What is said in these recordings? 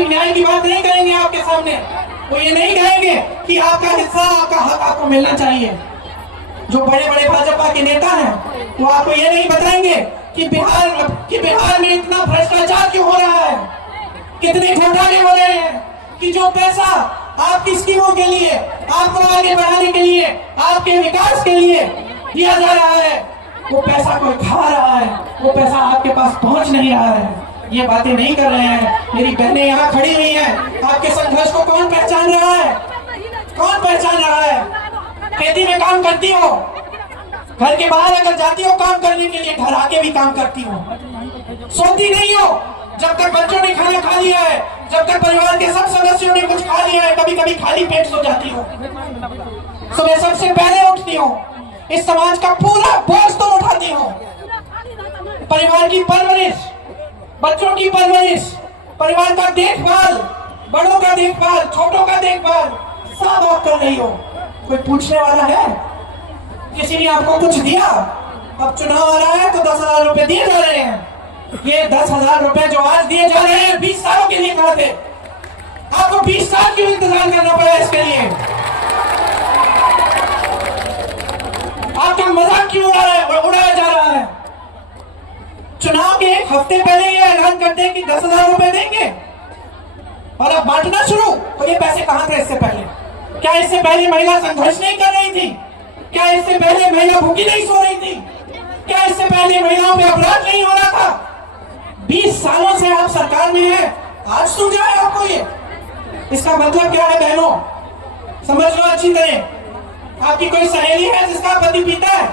सामाजिक न्याय की बात नहीं करेंगे आपके सामने। वो ये नहीं कहेंगे कि आपका हिस्सा, आपका हक आपको मिलना चाहिए। जो बड़े बड़े भाजपा के नेता हैं वो आपको ये नहीं बताएंगे कि बिहार में इतना भ्रष्टाचार क्यों हो रहा है, कितने घोटाले हो रहे हैं, कि जो पैसा आपकी स्कीमों के लिए, आपको आगे बढ़ाने के लिए, आपके विकास के लिए दिया जा रहा है, वो पैसा कोई खा रहा है, वो पैसा आपके पास पहुंच नहीं रहा है। ये बातें नहीं कर रहे हैं। मेरी बहनें यहाँ खड़ी हुई हैं। आपके संघर्ष को कौन पहचान रहा है? कौन पहचान रहा है? खेती में काम करती हो, घर के बाहर अगर जाती हो काम करने के लिए, घर आके भी काम करती हो, सोती नहीं हो जब तक बच्चों ने खाना खा लिया है, जब तक परिवार के सब सदस्यों ने कुछ खा लिया है। कभी कभी खाली पेट सो जाती हो, सुबह सबसे पहले उठती हो, इस समाज का पूरा बोझ तो उठाती हो। परिवार की परवरिश, बच्चों की परवरिश, परिवार का देखभाल, बड़ों का देखभाल, छोटों का देखभाल सब आप कर रही हो। कोई पूछने वाला है? किसी ने आपको कुछ दिया? अब चुनाव आ रहा है तो 10,000 रुपए दिए जा रहे हैं। ये 10,000 रुपए जो आज दिए जा रहे हैं 20 सालों के लिए कहा थे। आपको 20 साल क्यों इंतजार करना पड़ा इसके लिए? आपका मजाक क्यों उड़ाया जा रहा है? चुनाव के एक हफ्ते पहले ये ऐलान करते हैं कि 10,000 रुपए देंगे और अब बांटना शुरू। तो ये पैसे कहां थे इससे पहले? क्या इससे पहले महिला संघर्ष नहीं कर रही थी? क्या इससे पहले महिला भूखी नहीं सो रही थी? क्या इससे पहले महिलाओं में अपराध नहीं हो रहा था? 20 सालों से आप सरकार में हैं, आज सूझा है आपको ये? इसका मतलब क्या है बहनों? समझ लो अच्छी तरह। आपकी कोई सहेली है जिसका पति पीता है?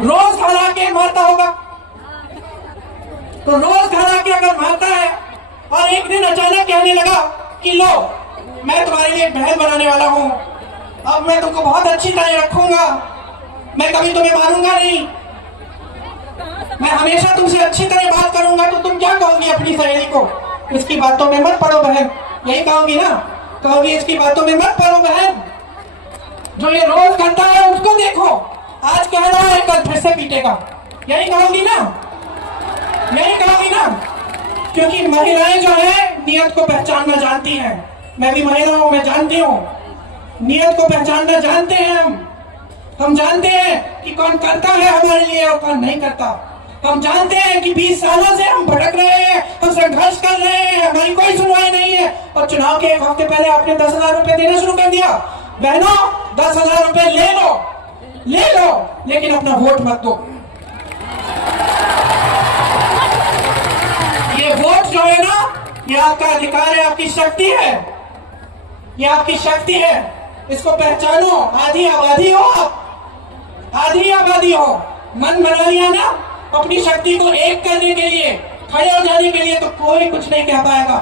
रोज घर आके मारता होगा, तो रोज घर आके अगर मारता है और एक दिन अचानक कहने लगा कि लो मैं तुम्हारे लिए एक बहन बनाने वाला हूं, अब मैं तुमको बहुत अच्छी तरह रखूंगा, मैं कभी तुम्हें मारूंगा नहीं, मैं हमेशा तुमसे अच्छी तरह बात करूंगा, तो तुम क्या कहोगी अपनी सहेली को? इसकी बातों में मत पड़ो बहन, यही कहोगी ना? कहोगी इसकी बातों में मत पड़ो बहन, जो ये रोज करता है उसको देखो, आज कह रहा है कल फिर से पीटेगा, यही कहोगी ना? यही कहोगी ना? क्योंकि महिलाएं जो है नियत को पहचानना जानती हैं। मैं भी महिला हूं, मैं जानती हूँ, नियत को पहचानना जानते हैं हम जानते हैं कि कौन करता है हमारे लिए और कौन नहीं करता। हम जानते हैं कि 20 सालों से हम भटक रहे हैं, हम संघर्ष कर रहे हैं, हमारी कोई सुनवाई नहीं है, और चुनाव के एक हफ्ते पहले आपने 10,000 रुपए देना शुरू कर दिया। बहनों 10,000 रुपए ले लो, लेकिन अपना वोट मत दो। ये वोट जो है ना, ये आपका अधिकार है, आपकी शक्ति है, ये आपकी शक्ति है, इसको पहचानो। आधी आबादी हो आप, आधी आबादी हो, मन बना लिया ना अपनी शक्ति को एक करने के लिए, खड़े हो जाने के लिए, तो कोई कुछ नहीं कह पाएगा।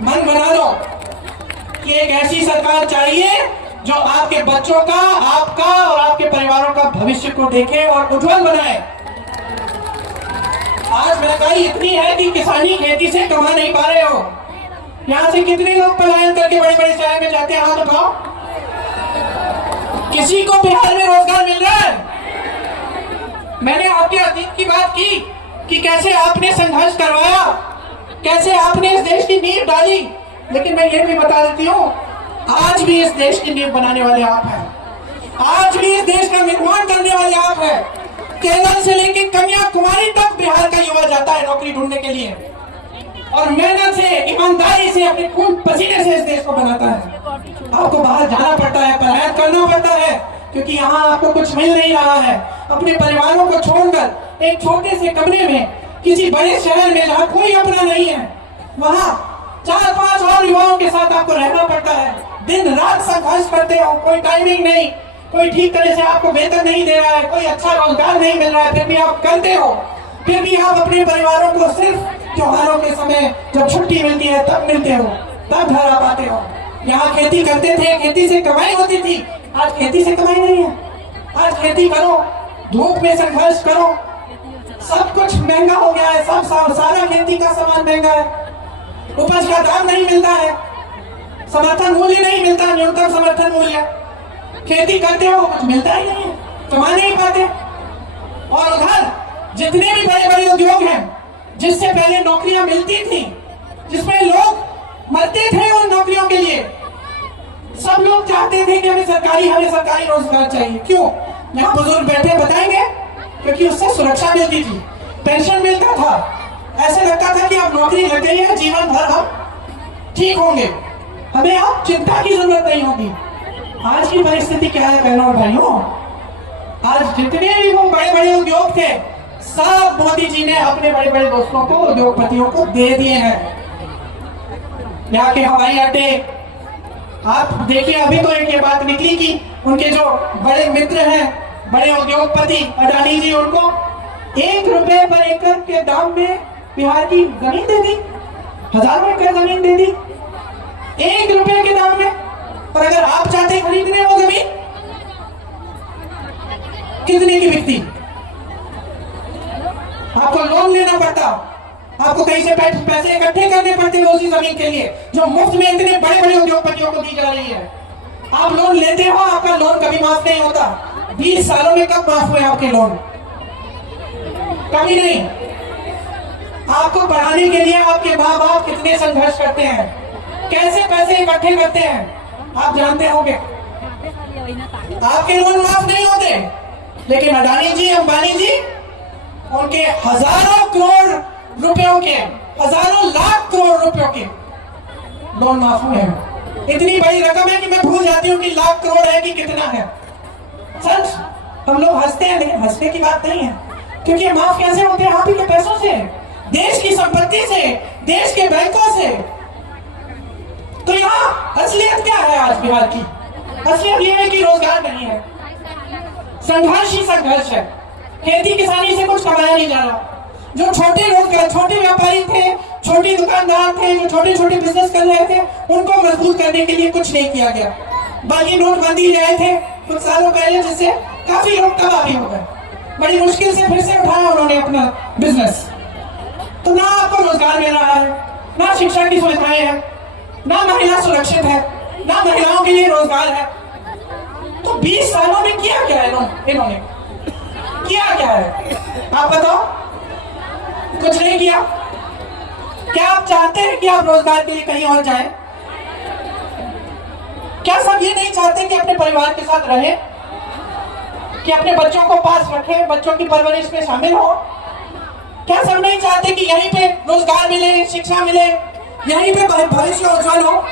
मन बना लो कि एक ऐसी सरकार चाहिए जो आपके बच्चों का, आपका और आपके परिवारों का भविष्य को देखे और उज्जवल बनाए। आज महंगाई इतनी है कि किसानी खेती से कमा नहीं पा रहे हो। यहाँ से कितने लोग पलायन करके बड़े बड़े शहर में जाते हैं? हाथ उठाओ। किसी को बिहार में रोजगार मिल रहा है? मैंने आपके अतीत की बात की कि कैसे आपने संघर्ष करवाया, कैसे आपने इस देश की नींव डाली, लेकिन मैं ये भी बता देती हूँ, आज भी इस देश की नींव बनाने वाले आप हैं, आज भी इस देश का निर्माण करने वाले आप हैं। केरल से लेकर कन्याकुमारी तक बिहार का युवा जाता है नौकरी ढूंढने के लिए, और मेहनत से, ईमानदारी से, अपने खून पसीने से इस देश को बनाता है। आपको बाहर जाना पड़ता है, पलायन करना पड़ता है, क्योंकि यहाँ आपको कुछ मिल नहीं रहा है। अपने परिवारों को छोड़कर एक छोटे से कमरे में किसी बड़े शहर में जहाँ कोई अपना नहीं है, वहाँ 4-5 और युवाओं के साथ आपको रहना पड़ता है। दिन रात संघर्ष करते हो, कोई टाइमिंग नहीं, कोई ठीक तरह से आपको वेतन नहीं दे रहा है, कोई अच्छा रोजगार नहीं मिल रहा है, फिर भी आप करते हो। फिर भी आप अपने परिवारों को सिर्फ त्योहारों के समय जब छुट्टी मिलती है तब मिलते हो, तब घर आ पाते हो। यहाँ खेती करते थे, खेती से कमाई होती थी, आज खेती से कमाई नहीं है। आज खेती करो, धूप में संघर्ष करो, सब कुछ महंगा हो गया है, सब सारा खेती का सामान महंगा है, उपज का दाम नहीं मिलता है, समर्थन मूल्य नहीं मिलता, न्यूनतम समर्थन मूल्य। खेती करते हो कुछ मिलता ही नहीं है, कमा नहीं पाते। और उधर जितने भी बड़े बड़े उद्योग हैं, जिससे पहले नौकरियां मिलती थी, जिसमें लोग मरते थे उन नौकरियों के लिए। सब लोग चाहते थे कि हमें सरकारी रोजगार चाहिए। क्यों? यहाँ बुजुर्ग बैठे बताएंगे, क्योंकि उससे सुरक्षा मिलती थी, पेंशन मिलता था, ऐसे लगता था कि अब नौकरी लग गई है, जीवन भर हम ठीक होंगे, हमें अब चिंता की जरूरत नहीं होगी। आज की परिस्थिति क्या है बहनों और भाइयों? आज जितने भी वो बड़े बड़े उद्योग थे, सब मोदी जी ने अपने बड़े बड़े दोस्तों को, उद्योगपतियों को दे दिए हैं। यहाँ के हवाई अड्डे, आप देखिए, अभी तो एक ये बात निकली कि उनके जो बड़े मित्र हैं, बड़े उद्योगपति अडानी जी, उनको 1 रुपए पर एकड़ के दाम में बिहार की जमीन दे दी, हजारों एकड़ जमीन दे दी 1 रुपए के दाम में। पर अगर आप चाहते खरीदने वो जमीन, कितने की बिकती? आपको लोन लेना पड़ता, आपको कहीं से पैसे इकट्ठे करने पड़ते उसी जमीन के लिए, जो मुफ्त में इतने बड़े बड़े उद्योगपतियों को दी जा रही है। आप लोन लेते हो, आपका लोन कभी माफ नहीं होता। 20 सालों में कब माफ हुए आपके लोन? कभी नहीं। आपको पढ़ाने के लिए आपके माँ बाप कितने संघर्ष करते हैं, कैसे पैसे इकट्ठे करते हैं, आप जानते होंगे। आपके लोन माफ नहीं होते, लेकिन अडानी जी, अंबानी जी, उनके हजारों करोड़ रुपयों के, हजारों लाख करोड़ रुपयों के लोन माफ हुए हैं। इतनी बड़ी रकम है कि मैं भूल जाती हूँ कि लाख करोड़ है कि कितना है। सच, हम लोग हंसते हैं, लेकिन हंसने की बात नहीं है, क्योंकि ये माफ कैसे होते हैं? आप ही के पैसों से, देश की संपत्ति से, देश के बैंकों से। तो यहाँ असलियत क्या है आज बिहार की? असलियत ये है कि रोजगार नहीं है, संघर्ष ही संघर्ष है। खेती किसानी से कुछ कमाया नहीं जा रहा। जो छोटे व्यापारी थे, छोटे दुकानदार थे, जो छोटे छोटे बिजनेस कर रहे थे, उनको मजबूत करने के लिए कुछ नहीं किया गया। बाकी नोटबंदी ले आए थे कुछ सालों पहले, जिससे काफी लोग तबाह भी हो गए। बड़ी मुश्किल से फिर से उठाया उन्होंने अपना बिजनेस। तो ना आपको रोजगार मिल रहा है, ना शिक्षा की सुविधाएं हैं, ना महिला सुरक्षित है, ना महिलाओं के लिए रोजगार है। तो 20 सालों में किया क्या है इन्होंने? किया क्या है? आप बताओ। कुछ नहीं किया। क्या आप चाहते हैं कि आप रोजगार के लिए कहीं और जाएं? क्या सब ये नहीं चाहते कि अपने परिवार के साथ रहें, कि अपने बच्चों को पास रखें, बच्चों की परवरिश में शामिल हो? क्या सब नहीं चाहते कि यहीं पे रोजगार मिले, शिक्षा मिले, यहीं पे भविष्य उज्जवल हो?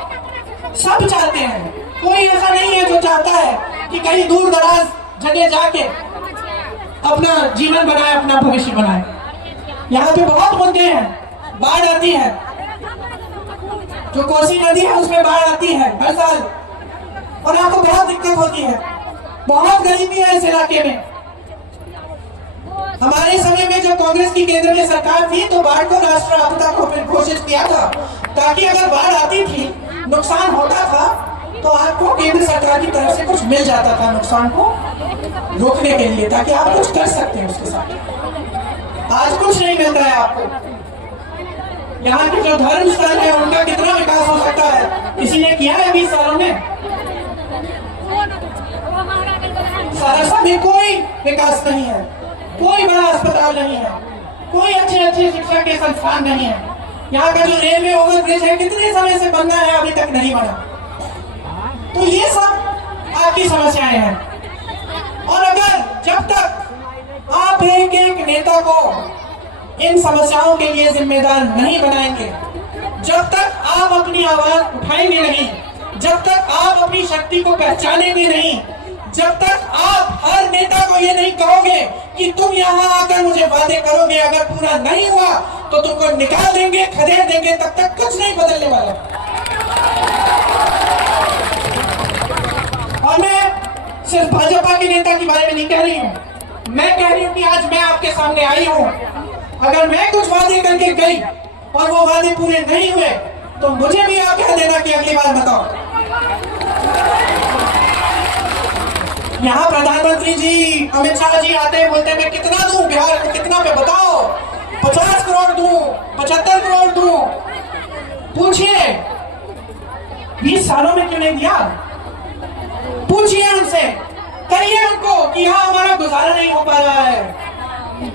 सब चाहते हैं। कोई ऐसा नहीं है जो चाहता है कि कहीं दूर दराज जगह जाके अपना जीवन बनाए, अपना भविष्य बनाए। यहाँ पे बहुत मुद्दे हैं। बाढ़ आती है, जो कोसी नदी है उसमें बाढ़ आती है हर साल, और आपको बहुत दिक्कत होती है, बहुत गरीबी है इस इलाके में। हमारे समय में जब कांग्रेस की केंद्र में सरकार थी, तो बाढ़ को राष्ट्रीय आपदा घोषित किया था, ताकि अगर बाढ़ आती थी, नुकसान होता था, तो आपको केंद्र सरकार की तरफ से कुछ मिल जाता था नुकसान को रोकने के लिए, ताकि आप कुछ कर सकते हैं उसके साथ। आज कुछ नहीं मिलता है आपको। यहाँ के जो धर्म स्थल है उनका कितना विकास हो सकता है, किसी ने किया है 20 सालों में? सहरसा में कोई विकास नहीं है, कोई बड़ा अस्पताल नहीं है, कोई अच्छे शिक्षा के संस्थान नहीं है। यहाँ का जो रेलवे ओवरब्रिज है, कितने समय से बनना है, अभी तक नहीं बना। तो ये सब आपकी समस्याएं हैं। और अगर जब तक आप एक नेता को इन समस्याओं के लिए जिम्मेदार नहीं बनाएंगे, जब तक आप अपनी आवाज उठाएंगे नहीं, जब तक आप अपनी शक्ति को पहचानेंगे नहीं, जब तक आप हर नेता को ये नहीं कहोगे कि तुम यहाँ आकर मुझे वादे करोगे, अगर पूरा नहीं हुआ तो तुमको निकाल देंगे, खदेड़ देंगे, तब तक कुछ नहीं बदलने वाला। और मैं सिर्फ भाजपा के नेता के बारे में नहीं कह रही हूँ, मैं कह रही हूँ कि आज मैं आपके सामने आई हूँ। अगर मैं कुछ वादे करके गई और वो वादे पूरे नहीं हुए, तो मुझे भी आप कह देना कि अगली बार बताओ। यहाँ प्रधानमंत्री जी, अमित शाह जी आते हैं, बोलते हैं मैं कितना दूं बिहार को, कितना पे बताओ, 50 करोड़ दूं, 75 करोड़ दूं। पूछिए 20 सालों में क्यों नहीं दिया? पूछिए उनसे, कहिए उनको कि यहाँ हमारा गुजारा नहीं हो पा रहा है।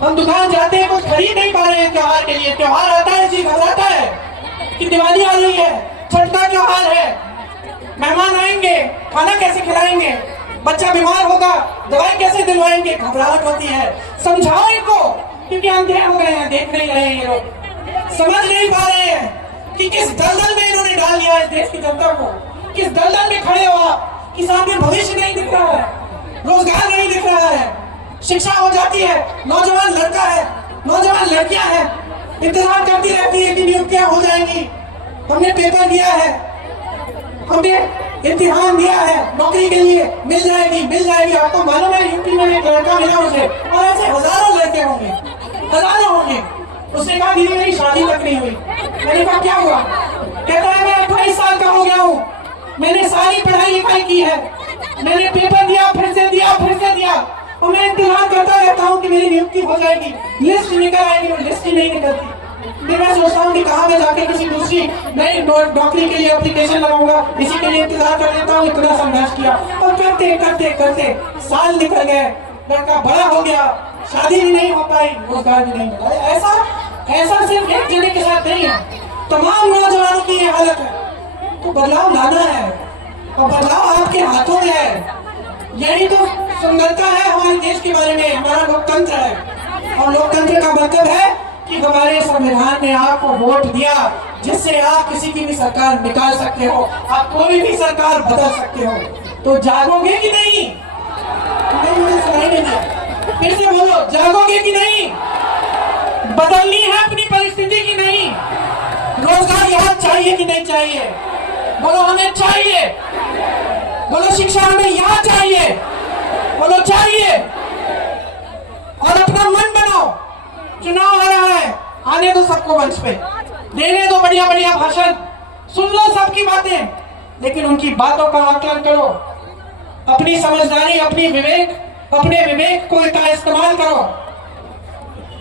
हम दुकान जाते हैं, कुछ खरीद नहीं पा रहे हैं त्योहार के लिए। त्योहार आता है जी घबराता है कि दिवाली आ रही है, छठ का त्योहार है, मेहमान आएंगे, खाना कैसे खिलाएंगे, बच्चा बीमार होगा, दवाई कैसे दिलवाएंगे, घबराहट होती है। समझाओ इनको, क्योंकि अंधे हो गए हैं, देख नहीं रहे हैं ये लोग, समझ नहीं पा रहे हैं कि किस दलदल में इन्होंने डाल दिया है देश की जनता को। किस दलदल में खड़े हो आप, किसान में भविष्य नहीं दिख रहा है, रोजगार नहीं दिख रहा है, शिक्षा हो जाती है, नौजवान लड़का है, नौजवान लड़कियां हैं, इंतजार करती रहती है कि नियुक्तियां हो जाएंगी। हमने पेपर दिया है, हमने इम्तिहान दिया है, नौकरी के लिए मिल जाएगी, मिल जाएगी। आपको मालूम है यूपी में एक लड़का मिला मुझे, और ऐसे हजारों लड़के होंगे, हजारों होंगे। उसने कहा दीदी मेरी शादी तक नहीं हुई। मैंने कहा क्या हुआ? कहता है मैं 28 साल का हो गया हूँ, मैंने सारी पढ़ाई लिखाई की है, मैंने पेपर दिया, फिर से दिया, फिर से दिया, और मैं इंतजार करता रहता हूँ कि मेरी नियुक्ति हो जाएगी, लिस्ट निकल आएगी, वो लिस्ट ही नहीं निकलती। फिर मैं सोचता हूँ कि कहाँ मैं जाके किसी दूसरी नई नौकरी के लिए एप्लीकेशन लगाऊंगा, इसी के लिए इंतजार कर लेता हूँ। इतना संघर्ष किया, और करते करते करते साल निकल गए, लड़का बड़ा हो गया, शादी भी नहीं हो पाई, रोजगार भी नहीं मिला। ऐसा सिर्फ एक जने के साथ नहीं है, तमाम नौजवानों की ये हालत है। तो बदलाव लाना है, और बदलाव आपके हाथों में है। यही तो सुंदरता है हमारे देश के बारे में, हमारा लोकतंत्र है। और लोकतंत्र का मतलब है कि हमारे संविधान ने आपको वोट दिया, जिससे आप किसी की भी सरकार निकाल सकते हो, आप कोई भी सरकार बदल सकते हो। तो जागोगे कि नहीं? मुझे सुनाई नहीं दिया, फिर से बोलो, जागोगे कि नहीं? बदलनी है अपनी परिस्थिति की नहीं? रोजगार यहाँ चाहिए कि नहीं चाहिए? बोलो हमें चाहिए। बोलो शिक्षा हमें यहाँ चाहिए। बोलो चाहिए। और अपना मन बनाओ, चुनाव आ रहा है, आने दो सबको मंच पे, देने दो बढ़िया बढ़िया भाषण, सुन लो सबकी बातें, लेकिन उनकी बातों का आकलन करो, अपनी समझदारी, अपने विवेक को का इस्तेमाल करो।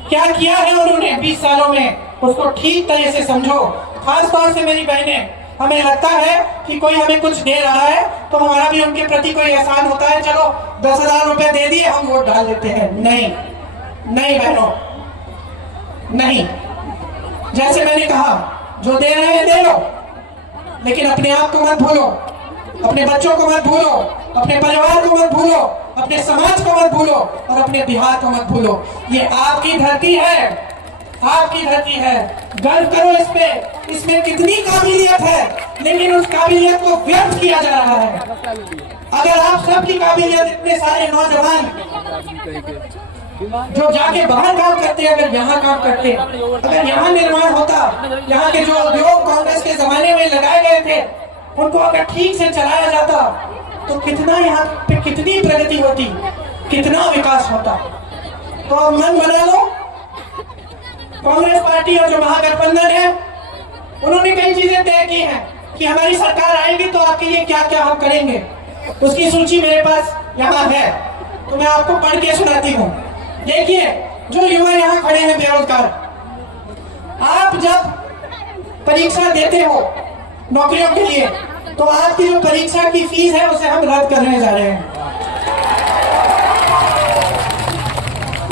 क्या किया है उन्होंने 20 सालों में, उसको ठीक तरह से समझो। खास तौर से मेरी बहनें, हमें लगता है कि कोई हमें कुछ दे रहा है तो हमारा भी उनके प्रति कोई एहसान होता है, चलो 10,000 रुपए दे दिए, हम वोट डाल देते हैं। नहीं नहीं बहनों, नहीं। जैसे मैंने कहा, जो दे रहे हैं दे लो, लेकिन अपने आप को मत भूलो, अपने बच्चों को मत भूलो, अपने परिवार को मत भूलो, अपने समाज को मत भूलो, और अपने बिहार को मत भूलो। ये आपकी धरती है, आपकी धरती है, गर्व करो इस पे। इसमें कितनी काबिलियत है, लेकिन उस काबिलियत को व्यर्थ किया जा रहा है। अगर आप सबकी काबिलियत, इतने सारे नौजवान जो जाके बाहर काम करते, अगर यहाँ काम करते, अगर यहाँ निर्माण होता, यहाँ के जो उद्योग कांग्रेस के जमाने में लगाए गए थे, उनको अगर ठीक से चलाया जाता, तो कितना यहाँ पे कितनी प्रगति होती, कितना विकास होता। तो अब मन बना लो। कांग्रेस पार्टी और जो महागठबंधन है, उन्होंने कई चीजें तय की हैं कि हमारी सरकार आएगी तो आपके लिए क्या क्या हम करेंगे। उसकी सूची मेरे पास यहाँ है, तो मैं आपको पढ़ के सुनाती हूँ। देखिए, जो युवा यहाँ खड़े हैं बेरोजगार, आप जब परीक्षा देते हो नौकरियों के लिए, तो आपकी जो परीक्षा की फीस है उसे हम रद्द करने जा रहे हैं।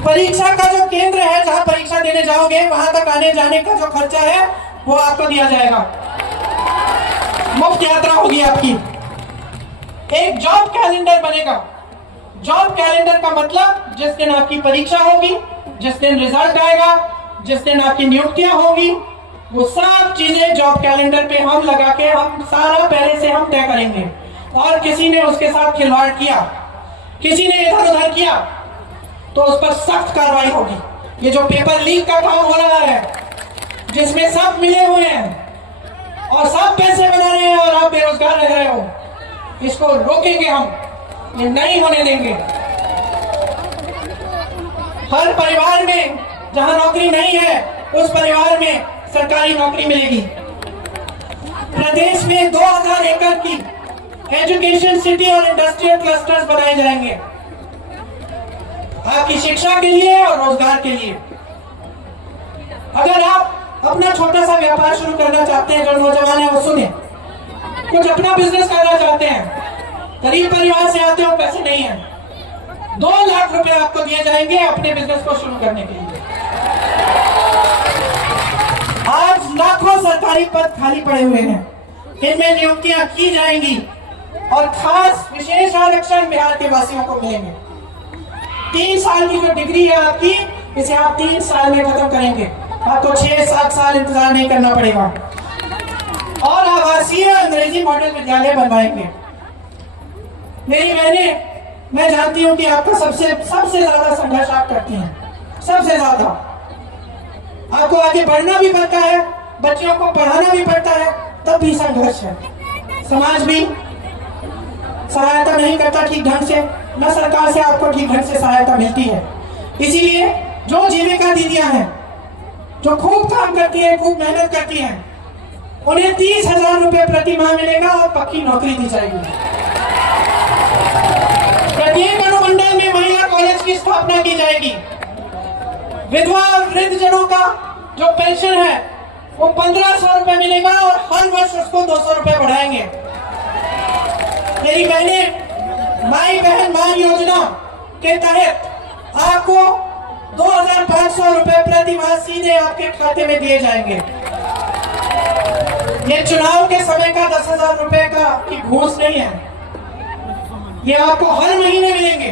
परीक्षा का जो केंद्र है, जहां परीक्षा देने जाओगे, वहां तक आने जाने का जो खर्चा है वो आपको दिया जाएगा, मुफ्त यात्रा होगी आपकी। एक जॉब कैलेंडर बनेगा। जॉब कैलेंडर का मतलब जिस दिन आपकी परीक्षा होगी, जिस दिन रिजल्ट आएगा, जिस दिन आपकी नियुक्तियां होगी, वो सब चीजें जॉब कैलेंडर पे हम लगा के, हम सारा पहले से हम तय करेंगे। और किसी ने उसके साथ खिलवाड़ किया, किसी ने इधर उधर किया, तो उस पर सख्त कार्रवाई होगी। ये जो पेपर लीक का काम हो रहा है, जिसमें सब मिले हुए हैं और सब पैसे बना रहे हैं और आप बेरोजगार रह रहे हो, इसको रोकेंगे हम, ये नहीं होने देंगे। हर परिवार में जहां नौकरी नहीं है, उस परिवार में सरकारी नौकरी मिलेगी। प्रदेश में 2000 एकड़ की एजुकेशन सिटी और इंडस्ट्रियल क्लस्टर्स बनाए जाएंगे, आपकी शिक्षा के लिए और रोजगार के लिए। अगर आप अपना छोटा सा व्यापार शुरू करना चाहते हैं, जो नौजवान है वो सुने, कुछ अपना बिजनेस करना चाहते हैं, गरीब परिवार से आते हो, पैसे नहीं है, 2 लाख रुपए आपको दिए जाएंगे अपने बिजनेस को शुरू करने के लिए। आज लाखों सरकारी पद खाली पड़े हुए हैं, इनमें नियुक्तियां की जाएंगी और खास विशेष आरक्षण बिहार के वासियों को मिलेंगे। 3 साल की जो डिग्री है आपकी, इसे आप 3 साल में खत्म करेंगे, आपको 6-7 साल इंतजार नहीं करना पड़ेगा। और आवासीय अंग्रेजी मॉडल विद्यालय बनवाएंगे। मेरी बहनें, मैं जानती हूं कि आपका सबसे ज्यादा संघर्ष आप करती हैं, सबसे ज्यादा आपको आगे बढ़ना भी पड़ता है, बच्चों को पढ़ाना भी पड़ता है, तब भी संघर्ष है। समाज भी सहायता नहीं करता ठीक ढंग से, न सरकार से आपको ठीक ढंग से सहायता मिलती है। इसीलिए जो जीविका दीदियां हैं, जो खूब काम करती है, खूब मेहनत करती हैं, उन्हें 30,000 रुपए प्रति माह मिलेगा और पक्की नौकरी दी जाएगी। प्रत्येक अनुमंडल में महिला कॉलेज की स्थापना की जाएगी। विधवा और वृद्धजनों का जो पेंशन है वो 1500 रुपए मिलेगा और हर वर्ष उसको 200 रुपए बढ़ाएंगे। मेरी बहनें, माई बहन मान योजना के तहत आपको 2500 रुपए प्रति माह सीधे आपके खाते में दिए जाएंगे। ये चुनाव के समय का 10,000 रुपए का की घूस नहीं है, ये आपको हर महीने मिलेंगे।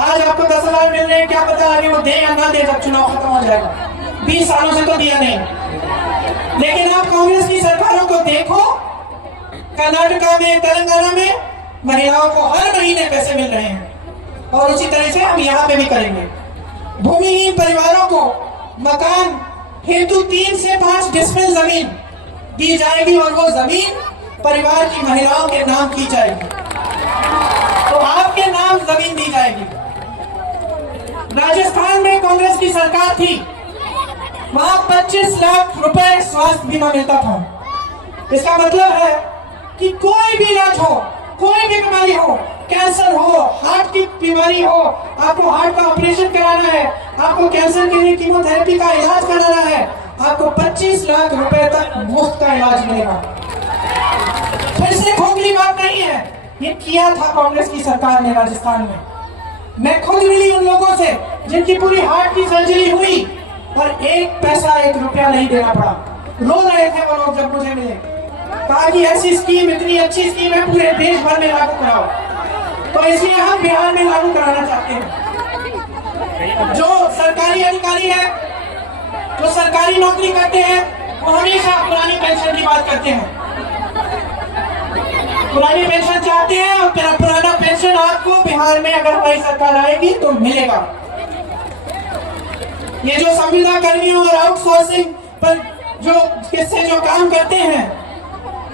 आज आपको 10,000 मिल रहे हैं, क्या पता आगे वो दे या ना दे जब चुनाव खत्म हो जाएगा। 20 सालों से तो दिया नहीं। लेकिन आप कांग्रेस की सरकारों को देखो, कर्नाटका में, तेलंगाना में महिलाओं को हर महीने पैसे मिल रहे हैं और उसी तरह से हम यहाँ पे भी करेंगे। भूमिहीन परिवारों को मकान हेतु 3 से 5 डिसमिल जमीन दी जाएगी और वो जमीन परिवार की महिलाओं के नाम की जाएगी, तो आपके नाम जमीन दी जाएगी। राजस्थान में कांग्रेस की सरकार थी, वहां 25 लाख रुपए स्वास्थ्य बीमा मिलता था। इसका मतलब है कि कोई भी इलाज हो, कोई भी बीमारी हो, कैंसर हो, हार्ट की बीमारी हो, आपको हार्ट का ऑपरेशन कराना है, आपको कैंसर के लिए कीमोथेरेपी का इलाज कराना है, आपको 25 लाख रुपए तक मुफ्त का इलाज मिलेगा। फिर से खोखली बात नहीं है, ये किया था कांग्रेस की सरकार ने राजस्थान में। मैं खुद मिली उन लोगों से जिनकी पूरी हार्ट की सर्जरी हुई और 1 पैसा 1 रुपया नहीं देना पड़ा। रो रहे थे वो लोग जब मुझे मिले, कहा कि ऐसी स्कीम, इतनी अच्छी स्कीम है, पूरे देश भर में लागू कराओ। तो इसलिए हम बिहार में लागू कराना चाहते हैं। जो सरकारी अधिकारी है, जो सरकारी नौकरी करते हैं, वो हमेशा पुरानी पेंशन की बात करते हैं। पुरानी पेंशन चाहते हैं और पुराना पेंशन आपको बिहार में अगर हमारी सरकार आएगी तो मिलेगा। ये जो संविदा कर्मियों और आउटसोर्सिंग पर जो काम करते हैं,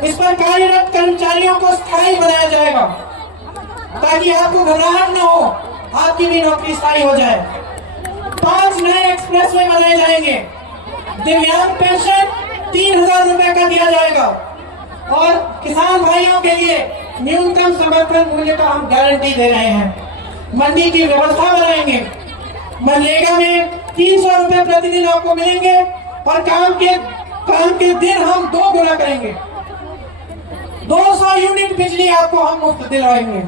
इस पर कार्यरत कर्मचारियों को स्थायी बनाया जाएगा ताकि आपको घबराहट न हो, आपकी भी नौकरी स्थायी हो जाए। 5 नए एक्सप्रेसवे बनाए जाएंगे। दिव्यांग पेंशन 3,000 रुपए का दिया जाएगा और किसान भाइयों के लिए न्यूनतम समर्थन मूल्य का हम गारंटी दे रहे हैं। मंडी की व्यवस्था बनाएंगे। मनरेगा में 300 रुपए प्रतिदिन आपको मिलेंगे और काम के दिन हम 2 गुना करेंगे। 200 यूनिट बिजली आपको हम मुफ्त दिलवाएंगे।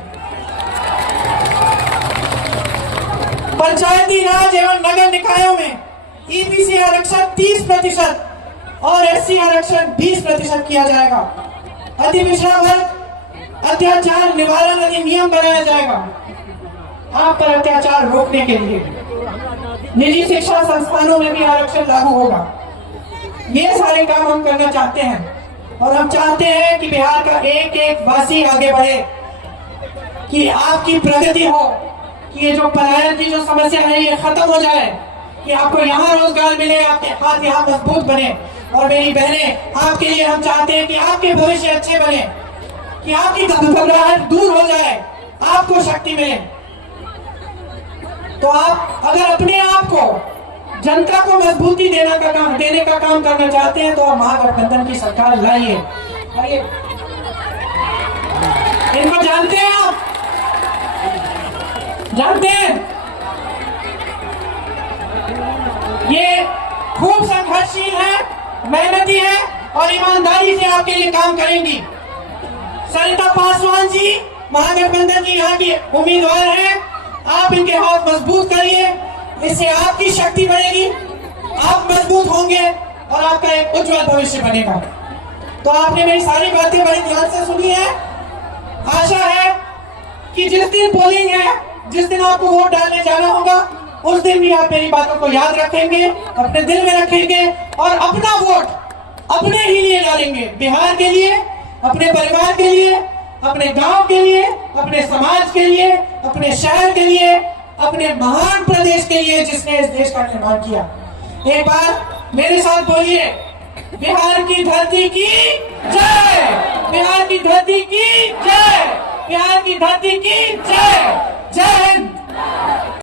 पंचायती राज एवं नगर निकायों में ईबीसी आरक्षण 30% और एससी आरक्षण 20% किया जाएगा। अति पिछड़ा वर्ग अत्याचार निवारण अधिनियम बनाया जाएगा आप पर अत्याचार रोकने के लिए। निजी शिक्षा संस्थानों में भी आरक्षण लागू होगा। ये सारे काम हम करना चाहते हैं और हम चाहते हैं कि बिहार का एक एक वासी आगे बढ़े, कि आपकी प्रगति हो, कि ये जो पलायन की जो समस्या है ये खत्म हो जाए, कि आपको यहाँ रोजगार मिले, आपके हाथ यहाँ मजबूत बने। और मेरी बहनें, आपके लिए हम चाहते हैं कि आपके भविष्य अच्छे बने, कि आपकी घबराहट दूर हो जाए, आपको शक्ति मिले। तो आप अगर अपने आप को, जनता को मजबूती देने का काम करना चाहते हैं तो आप महागठबंधन की सरकार लाइए। इनको जानते हैं आप? जानते हैं? ये खूब संघर्षशील है, मेहनती है और ईमानदारी से आपके लिए काम करेंगी। सरिता पासवान जी महागठबंधन की यहाँ की उम्मीदवार हैं। आप इनके हाथ मजबूत करिए, इससे आपकी शक्ति बढ़ेगी, आप मजबूत होंगे और आपका एक उज्जवल भविष्य बनेगा। तो आपने मेरी सारी बातें बड़ी ध्यान से सुनी है। आशा है कि जिस दिन पोलिंग है, जिस दिन आपको वोट डालने जाना होगा, उस दिन भी आप मेरी बातों को याद रखेंगे, अपने दिल में रखेंगे और अपना वोट अपने ही लिए डालेंगे, बिहार के लिए, अपने परिवार के लिए, अपने गांव के लिए, अपने समाज के लिए, अपने शहर के लिए, अपने महान प्रदेश के लिए जिसने इस देश का निर्माण किया। एक बार मेरे साथ बोलिए, बिहार की धरती की जय, बिहार की धरती की जय, बिहार की धरती की जय। जय हिंद।